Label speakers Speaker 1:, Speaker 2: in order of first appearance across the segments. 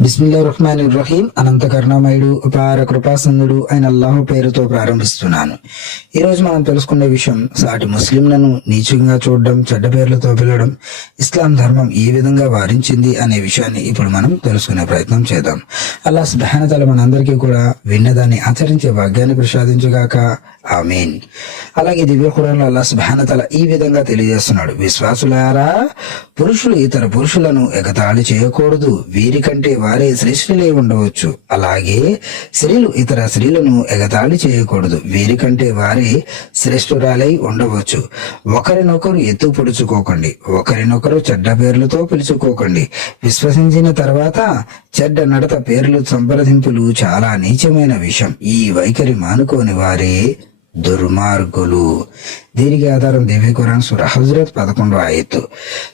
Speaker 1: బిస్మిల్లా రహమాన్ రహీం అనంత కరుణామయుడు అపార కృపాసందుడు అయిన అల్లాహు పేరుతో ప్రారంభిస్తున్నాను. ఈరోజు మనం తెలుసుకునే విషయం సాటి ముస్లింలను నీచంగా చూడడం చెడ్డ పేర్లతో పిలవడం ఇస్లాం ధర్మం ఏ విధంగా వారించింది అనే విషయాన్ని ఇప్పుడు మనం తెలుసుకునే ప్రయత్నం చేద్దాం. అల్లా సుబ్హానతల మనందరికీ కూడా విన్నదాన్ని ఆచరించే భాగ్యాన్ని ప్రసాదించుగాక ఆమెన్. అలాగే దివ్య ఖురాన్లో అల్లా సుబ్హానతల ఈ విధంగా తెలియజేస్తున్నాడు. విశ్వాసులారా పురుషులు ఇతర పురుషులను ఎగతాళి చేయకూడదు. వీరికంటే వారే శ్రేష్ఠులై ఉండవచ్చు. అలాగే స్త్రీలు ఇతర స్త్రీలను ఎగతాళి చేయకూడదు. వీరికంటే వారే శ్రేష్ఠురాలై ఉండవచ్చు. ఒకరినొకరు ఎత్తు పొడుచుకోకండి. ఒకరినొకరు చెడ్డ పేర్లతో పిలుచుకోకండి. విశ్వసించిన తర్వాత చెడ్డ నడత పేర్లు సంప్రదింపులు చాలా నీచమైన విషయం. ఈ వైఖరి మానుకోని వారే దుర్మార్గులు. దీనికి ఆధారం దివ్య ఖురాన్ సుర హజరత్ పదకొండు ఆయత్తు.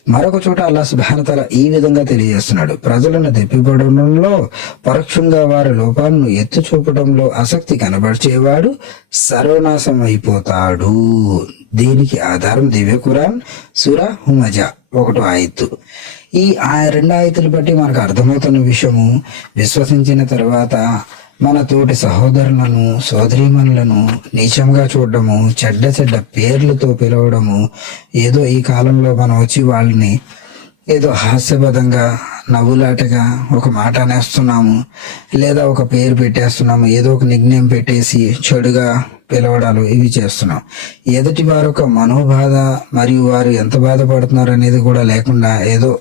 Speaker 1: మరొక చోట అల్లా సుభానతల ఈ విధంగా తెలియజేస్తున్నాడు. ప్రజలను తెప్పిపడడంలో పరోక్షంగా వారి లోపాలను ఎత్తు చూపడంలో ఆసక్తి కనబరిచేవాడు సర్వనాశం అయిపోతాడు దీనికి ఆధారం దివ్య ఖురాన్ సుర హుమజా ఒకటో ఆయత్తు. ఈ ఆ రెండు ఆయతులు బట్టి మనకు అర్థమవుతున్న విషయము విశ్వసించిన తర్వాత మన తోటి సహోదరులను సోదరీమణులను నీచంగా చూడడము చెడ్డ చెడ్డ పేర్లతో పిలవడము ఏదో ఈ కాలంలో మనం వచ్చి వాళ్ళని ఏదో హాస్యపదంగా నవ్వులాటగా ఒక మాట అనేస్తున్నాము లేదా ఒక పేరు పెట్టేస్తున్నాము ఏదో ఒక నిగ్నేం పెట్టేసి చెడుగా పిలవడాలు ఇవి చేస్తున్నాం. ఎదుటి వారు ఒక మనోబాధ మరియు వారు ఎంత బాధపడుతున్నారు అనేది కూడా లేకుండా ఏదో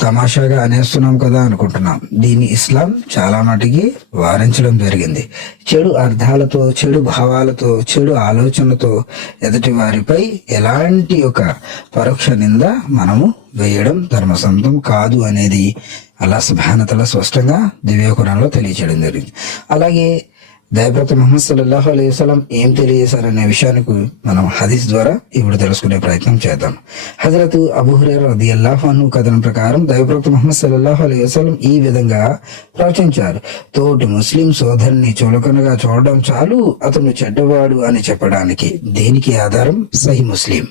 Speaker 1: తమాషాగా అనేస్తున్నాం కదా అనుకుంటున్నాం. దీన్ని ఇస్లాం చాలా మటుకి వారించడం జరిగింది. చెడు అర్థాలతో చెడు భావాలతో చెడు ఆలోచనతో ఎదుటి వారిపై ఎలాంటి ఒక పరోక్ష నింద మనము వేయడం ధర్మసంతం కాదు అనేది అలా సుభానతల స్పష్టంగా దివ్యకురంలో తెలియచేయడం జరిగింది. అలాగే దయప్రత ముహమ్మద్ సల్లాహు అలైహి వసలం ఏం తెలియజేశారనే విషయానికి మనం హదీస్ ద్వారా ఇప్పుడు తెలుసుకునే ప్రయత్నం చేద్దాం. హజరత్ అబుహురేర్ అది అల్లాహాను అన్హు కథనం ప్రకారం దైవప్రవక్త ముహమ్మద్ సల్లాహు అలైహి వసలం ఈ విధంగా ప్రవచించారు. తోటి ముస్లిం సోదరుని చులకనగా చూడడం చాలు అతను చెడ్డవాడు అని చెప్పడానికి దీనికి ఆధారం? సహి ముస్లిం.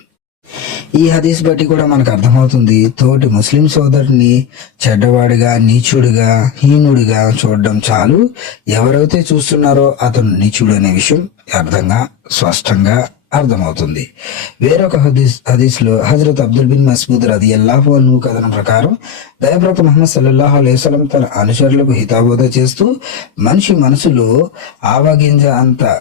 Speaker 1: ఈ హదీస్ బట్టి కూడా మనకు అర్థమవుతుంది తోటి ముస్లిం సోదరుని చెడ్డవాడిగా నీచుడిగా హీనుడిగా చూడడం చాలు. ఎవరైతే చూస్తున్నారో అతను నీచుడు అనే విషయం అర్థంగా స్పష్టంగా అర్థమవుతుంది. వేరొక హదీస్ హదీస్లో హజరత్ అబ్దుల్ బిన్ మసూద్ రది అల్లాహు అను కథనం ప్రకారం దయప్రత మహమ్మద్ సల్లల్లాహు అలైహి తన అనుచరులకు హితాబోధ చేస్తూ మనిషి మనసులో ఆవగింజ అంత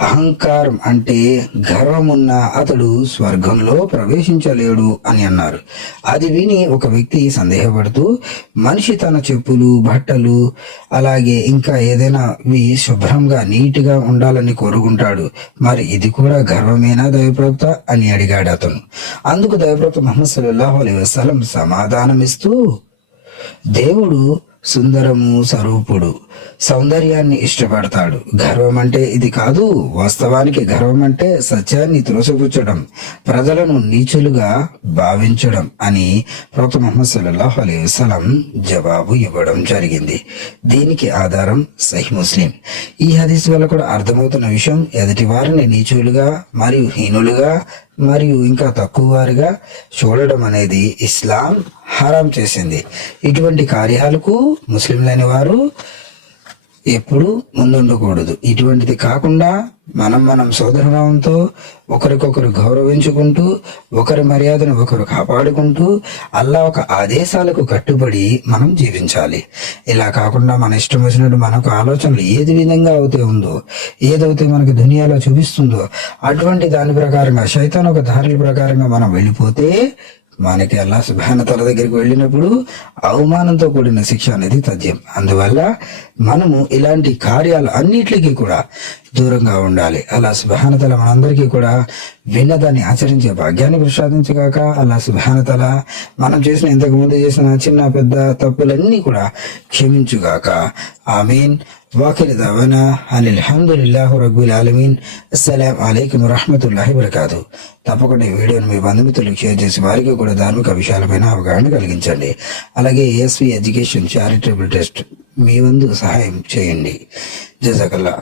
Speaker 1: అహంకారం అంటే గర్వమున్న అతడు స్వర్గంలో ప్రవేశించలేడు అని అన్నారు. అది విని ఒక వ్యక్తి సందేహపడుతూ మనిషి తన చెప్పులు బట్టలు అలాగే ఇంకా ఏదైనా శుభ్రంగా నీట్గా ఉండాలని కోరుకుంటాడు. మరి ఇది కూడా గర్వమేనా దైవప్రవక్త అని అడిగాడు అతను. అందుకు దైవప్రవక్త మహమ్మద్ సల్లాహు అలైవసం సమాధానమిస్తూ దేవుడు సుందరము స్వరూపుడు. సౌందర్యాన్ని ఇష్టపడతాడు. గర్వం అంటే ఇది కాదు. వాస్తవానికి గర్వం అంటే సత్యాన్ని త్రోసిపుచ్చడం ప్రజలను నీచులుగా భావించడం అని ప్రవక్త ముహమ్మద్ సల్లాహు అలీ వసలం జవాబు ఇవ్వడం జరిగింది. దీనికి ఆధారం సహి ముస్లిం. ఈ హదీస్ వల్ల కూడా అర్థమవుతున్న విషయం ఎదుటి వారిని నీచులుగా మరియు హీనులుగా మరియు ఇంకా తక్కువ వారిగా చూడడం అనేది ఇస్లాం హరాం చేసింది. ఇటువంటి కార్యాలకు ముస్లింలైన వారు ఎప్పుడు ముందుండకూడదు. ఇటువంటిది కాకుండా మనం మనం సోదరభావంతో ఒకరికొకరు గౌరవించుకుంటూ ఒకరి మర్యాదను ఒకరు కాపాడుకుంటూ అల్లా ఒక ఆదేశాలకు కట్టుబడి మనం జీవించాలి. ఇలా కాకుండా మన ఇష్టం వచ్చినట్టు మనకు ఆలోచనలు ఏది విధంగా అయితే ఉందో ఏదైతే మనకు దునియాలో చూపిస్తుందో అటువంటి దాని ప్రకారంగా శైతాన్ ఒక దారి ప్రకారంగా మనం వెళ్ళిపోతే మనకి అల్లా సుభాన తల దగ్గరికి వెళ్ళినప్పుడు అవమానంతో కూడిన శిక్ష అనేది తథ్యం అందువల్ల మనము ఇలాంటి కార్యాలు అన్నిటికీ కూడా దూరంగా ఉండాలి. అలా సుభానతల మనందరికీ కూడా విన్నదాన్ని ఆచరించే భాగ్యాన్ని ప్రసాదించగాక అలా సుభానతల మనం చేసిన ఇంతకు ముందు చేసిన చిన్న పెద్ద తప్పులన్నీ కూడా క్షమించుగాక. ఆమీన్. వాకిలి దవనా అని అల్హమ్దుల్లాహు రగ్గుల్ ఆలమీన్. అస్సలాం అలైకుం వరహమతుల్లాహి వరకాతు తప్పకుండా ఈ వీడియోని మీ బంధుమిత్రులకు షేర్ చేసి వారికి కూడా ధార్మిక విషయాలపైన అవగాహన కలిగించండి. అలాగే ఏఎస్వి ఎడ్యుకేషన్ చారిటబుల్ ట్రస్ట్ మీ వంతు సహాయం చేయండి. జజకల్లా.